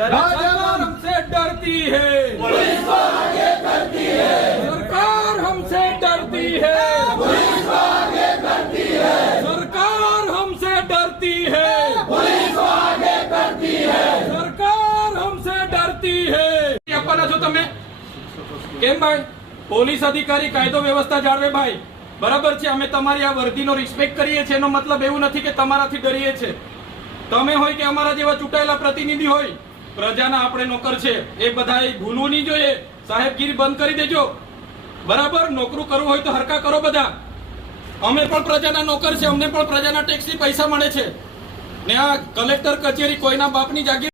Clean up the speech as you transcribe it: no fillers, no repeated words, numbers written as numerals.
सरकार हमसे डरती है, पुलिस को आगे करती है, सरकार हमसे डरती है, पुलिस को आगे करती है, सरकार हमसे डरती है, पुलिस को आगे करती है, सरकार हमसे डरती है। આપવાના છો તમે કેમ ભાઈ? પોલીસ અધિકારી કાયદો વ્યવસ્થા જાળવે ભાઈ, બરાબર છે. અમે તમારી આ વર્દીનો રિસ્પેક્ટ કરીએ છીએ. એનો મતલબ એવું નથી કે તમારાથી ડરીએ છે. તમે હોય કે અમારા જેવા ચૂંટાયેલા પ્રતિનિધિ હોય, પ્રજાના આપણે નોકર છે, એ બધા ભૂલવું નહીં જોઈએ. સાહેબગીરી બંધ કરી દેજો, બરાબર. નોકરું કરવું હોય તો હરકા કરો બધા. અમે પણ પ્રજાના નોકર છે, અમને પણ પ્રજાના ટેક્સથી પૈસા મળે છે ને આ કલેક્ટર કચેરી કોઈના બાપની જાગીર